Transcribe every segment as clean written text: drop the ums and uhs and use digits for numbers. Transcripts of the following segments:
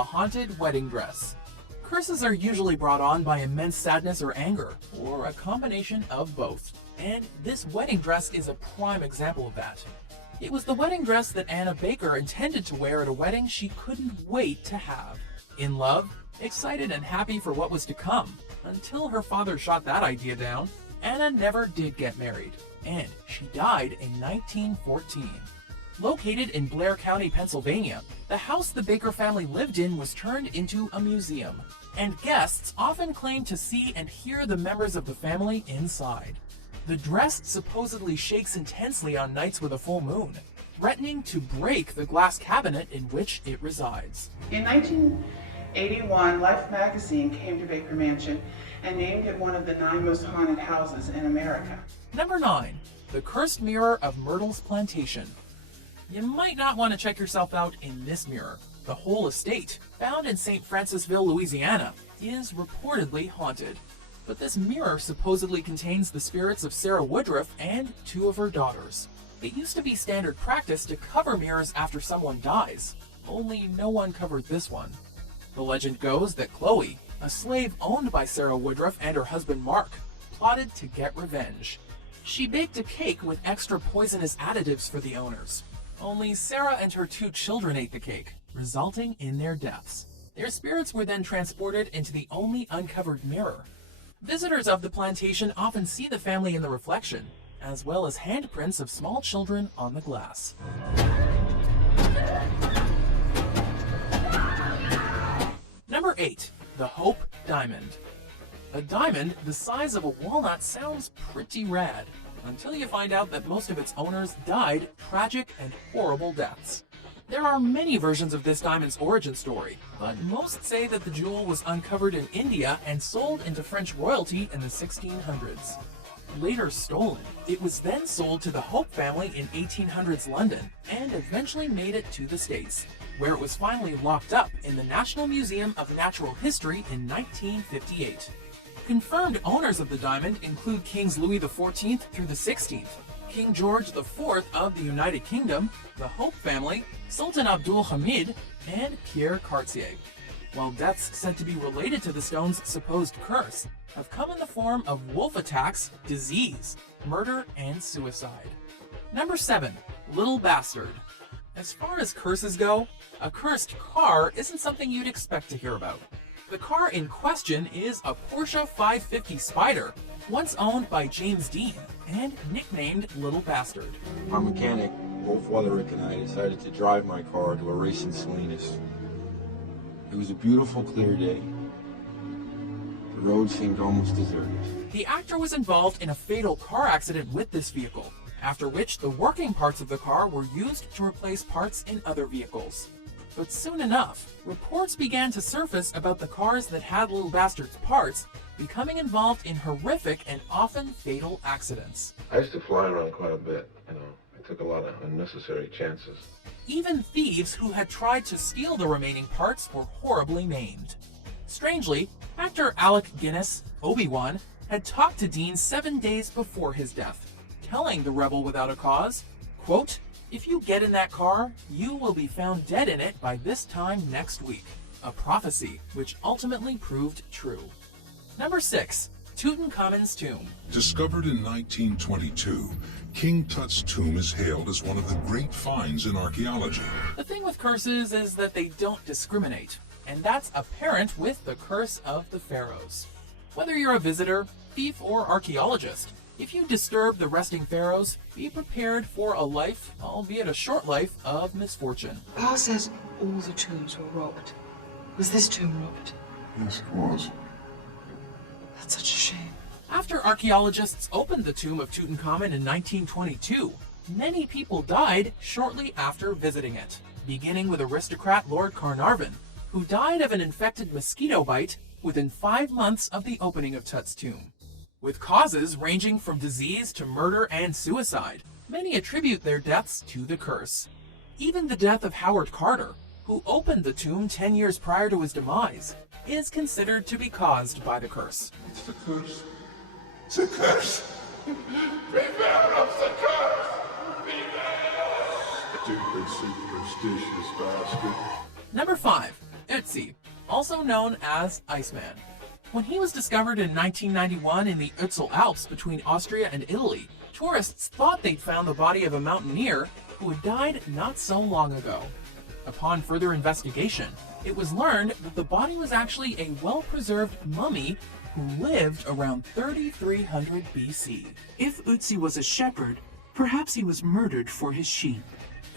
the haunted wedding dress. Curses are usually brought on by immense sadness or anger, or a combination of both. And this wedding dress is a prime example of that. It was the wedding dress that Anna Baker intended to wear at a wedding she couldn't wait to have. In love, excited and happy for what was to come, until her father shot that idea down, Anna never did get married, and she died in 1914. Located in Blair County, Pennsylvania, the house the Baker family lived in was turned into a museum, and guests often claim to see and hear the members of the family inside. The dress supposedly shakes intensely on nights with a full moon, threatening to break the glass cabinet in which it resides. In 1981, Life magazine came to Baker Mansion and named it one of the 9 most haunted houses in America. Number 9. The Cursed Mirror of Myrtle's Plantation. You might not want to check yourself out in this mirror. The whole estate, found in St. Francisville, Louisiana, is reportedly haunted. But this mirror supposedly contains the spirits of Sarah Woodruff and 2 of her daughters. It used to be standard practice to cover mirrors after someone dies, only no one covered this one. The legend goes that Chloe, a slave owned by Sarah Woodruff and her husband Mark, plotted to get revenge. She baked a cake with extra poisonous additives for the owners. Only Sarah and her 2 children ate the cake, resulting in their deaths. Their spirits were then transported into the only uncovered mirror. Visitors of the plantation often see the family in the reflection, as well as handprints of small children on the glass. Number 8. The Hope Diamond. A diamond the size of a walnut sounds pretty rad, until you find out that most of its owners died tragic and horrible deaths. There are many versions of this diamond's origin story, but most say that the jewel was uncovered in India and sold into French royalty in the 1600s. Later stolen, it was then sold to the Hope family in 1800s London and eventually made it to the States, where it was finally locked up in the National Museum of Natural History in 1958. Confirmed owners of the diamond include Kings Louis XIV through the 16th, King George IV of the United Kingdom, the Hope family, Sultan Abdul Hamid, and Pierre Cartier. While deaths said to be related to the stone's supposed curse have come in the form of wolf attacks, disease, murder, and suicide. Number 7. Little Bastard. As far as curses go, a cursed car isn't something you'd expect to hear about. The car in question is a Porsche 550 Spider, once owned by James Dean, and nicknamed Little Bastard. Our mechanic, Wolf Weatherick, and I decided to drive my car to a race in Salinas. It was a beautiful, clear day. The road seemed almost deserted. The actor was involved in a fatal car accident with this vehicle, after which the working parts of the car were used to replace parts in other vehicles. But soon enough, reports began to surface about the cars that had Little Bastard's parts becoming involved in horrific and often fatal accidents. I used to fly around quite a bit, I took a lot of unnecessary chances. Even thieves who had tried to steal the remaining parts were horribly maimed. Strangely, actor Alec Guinness, Obi-Wan, had talked to Dean 7 days before his death, telling the rebel without a cause, quote, "If you get in that car, you will be found dead in it by this time next week." A prophecy which ultimately proved true. Number 6. Tutankhamun's tomb. Discovered in 1922, King Tut's tomb is hailed as one of the great finds in archaeology. The thing with curses is that they don't discriminate, and that's apparent with the curse of the pharaohs. Whether you're a visitor, thief, or archaeologist, if you disturb the resting pharaohs, be prepared for a life, albeit a short life, of misfortune. Pa says all the tombs were robbed. Was this tomb robbed? Yes, it was. That's such a shame. After archaeologists opened the tomb of Tutankhamun in 1922, many people died shortly after visiting it, beginning with aristocrat Lord Carnarvon, who died of an infected mosquito bite within 5 months of the opening of Tut's tomb. With causes ranging from disease to murder and suicide, many attribute their deaths to the curse. Even the death of Howard Carter, who opened the tomb 10 years prior to his demise, is considered to be caused by the curse. It's the curse. It's a curse. Beware of the curse! Beware! Stupid, superstitious bastard. Number 5. Ötzi, also known as Iceman. When he was discovered in 1991 in the Ötzi Alps between Austria and Italy, tourists thought they'd found the body of a mountaineer who had died not so long ago. Upon further investigation, it was learned that the body was actually a well-preserved mummy who lived around 3300 BC. If Ötzi was a shepherd, perhaps he was murdered for his sheep.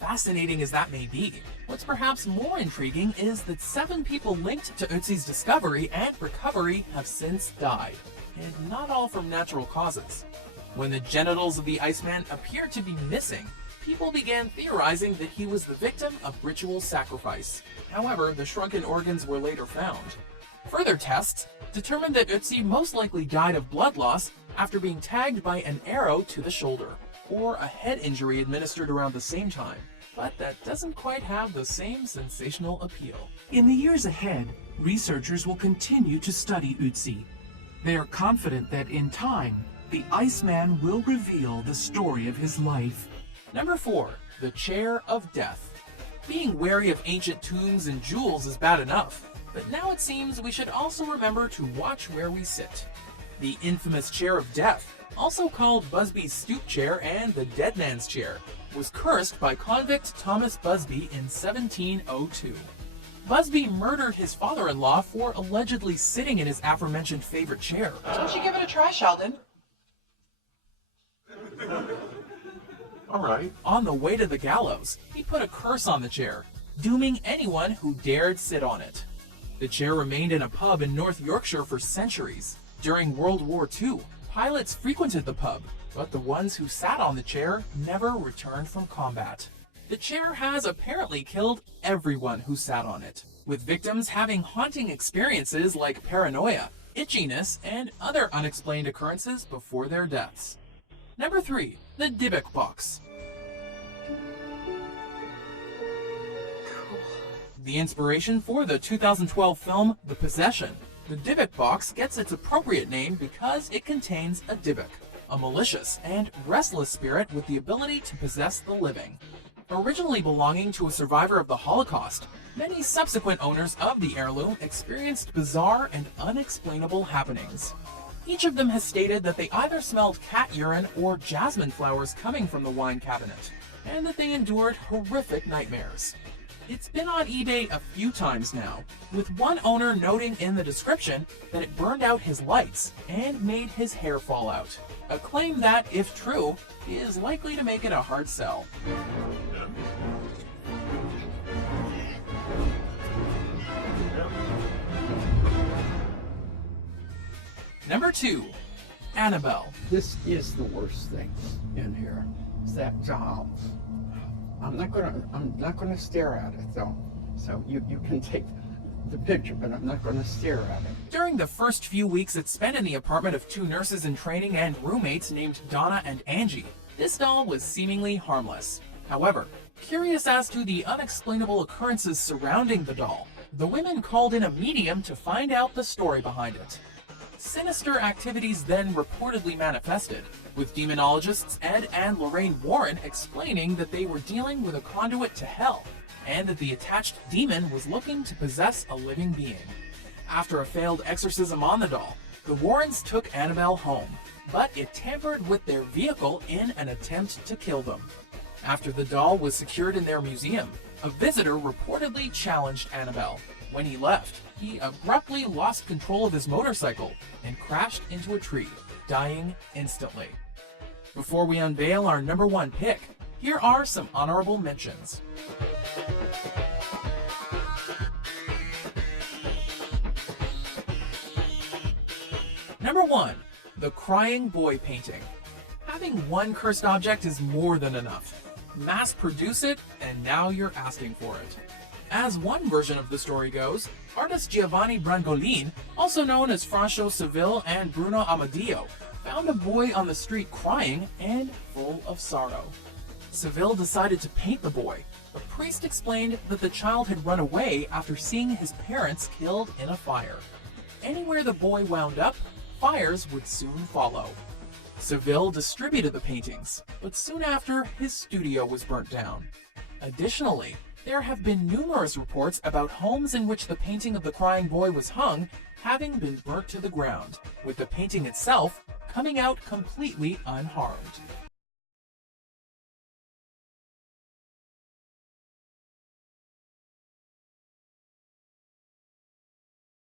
Fascinating as that may be, what's perhaps more intriguing is that 7 people linked to Ötzi's discovery and recovery have since died, and not all from natural causes. When the genitals of the Iceman appeared to be missing, people began theorizing that he was the victim of ritual sacrifice. However, the shrunken organs were later found. Further tests determined that Ötzi most likely died of blood loss after being tagged by an arrow to the shoulder, or a head injury administered around the same time. But that doesn't quite have the same sensational appeal. In the years ahead, researchers will continue to study Ötzi. They are confident that in time, the Iceman will reveal the story of his life. Number 4. The Chair of Death. Being wary of ancient tombs and jewels is bad enough, but now it seems we should also remember to watch where we sit. The infamous Chair of Death, also called Busby's Stoop Chair and the Dead Man's Chair, was cursed by convict Thomas Busby in 1702. Busby murdered his father-in-law for allegedly sitting in his aforementioned favorite chair. Don't you give it a try, Sheldon? All right. On the way to the gallows, he put a curse on the chair, dooming anyone who dared sit on it. The chair remained in a pub in North Yorkshire for centuries. During World War II, pilots frequented the pub, but the ones who sat on the chair never returned from combat. The chair has apparently killed everyone who sat on it, with victims having haunting experiences like paranoia, itchiness, and other unexplained occurrences before their deaths. Number 3. The Dybbuk Box. The inspiration for the 2012 film The Possession. The Dybbuk Box gets its appropriate name because it contains a Dybbuk, a malicious and restless spirit with the ability to possess the living. Originally belonging to a survivor of the Holocaust, many subsequent owners of the heirloom experienced bizarre and unexplainable happenings. Each of them has stated that they either smelled cat urine or jasmine flowers coming from the wine cabinet, and that they endured horrific nightmares. It's been on eBay a few times now, with one owner noting in the description that it burned out his lights and made his hair fall out. A claim that, if true, is likely to make it a hard sell. Number 2. Annabelle. This is the worst thing in here. It's that doll. I'm not gonna stare at it though. So you can take the picture, but I'm not gonna stare at it. During the first few weeks it spent in the apartment of 2 nurses in training and roommates named Donna and Angie, this doll was seemingly harmless. However, curious as to the unexplainable occurrences surrounding the doll, the women called in a medium to find out the story behind it. Sinister activities then reportedly manifested, with demonologists Ed and Lorraine Warren explaining that they were dealing with a conduit to hell, and that the attached demon was looking to possess a living being. After a failed exorcism on the doll, the Warrens took Annabelle home, but it tampered with their vehicle in an attempt to kill them. After the doll was secured in their museum, a visitor reportedly challenged Annabelle. When he left, he abruptly lost control of his motorcycle and crashed into a tree, dying instantly. Before we unveil our number 1 pick, here are some honorable mentions. Number 1. The Crying Boy Painting. Having one cursed object is more than enough. Mass produce it, and now you're asking for it. As one version of the story goes, artist Giovanni Brangolin, also known as Franco Seville and Bruno Amadio, found a boy on the street crying and full of sorrow. Seville decided to paint the boy. The priest explained that the child had run away after seeing his parents killed in a fire. Anywhere the boy wound up, fires would soon follow. Seville distributed the paintings, but soon after, his studio was burnt down. Additionally, There have been numerous reports about homes in which the painting of the crying boy was hung having been burnt to the ground, with the painting itself coming out completely unharmed.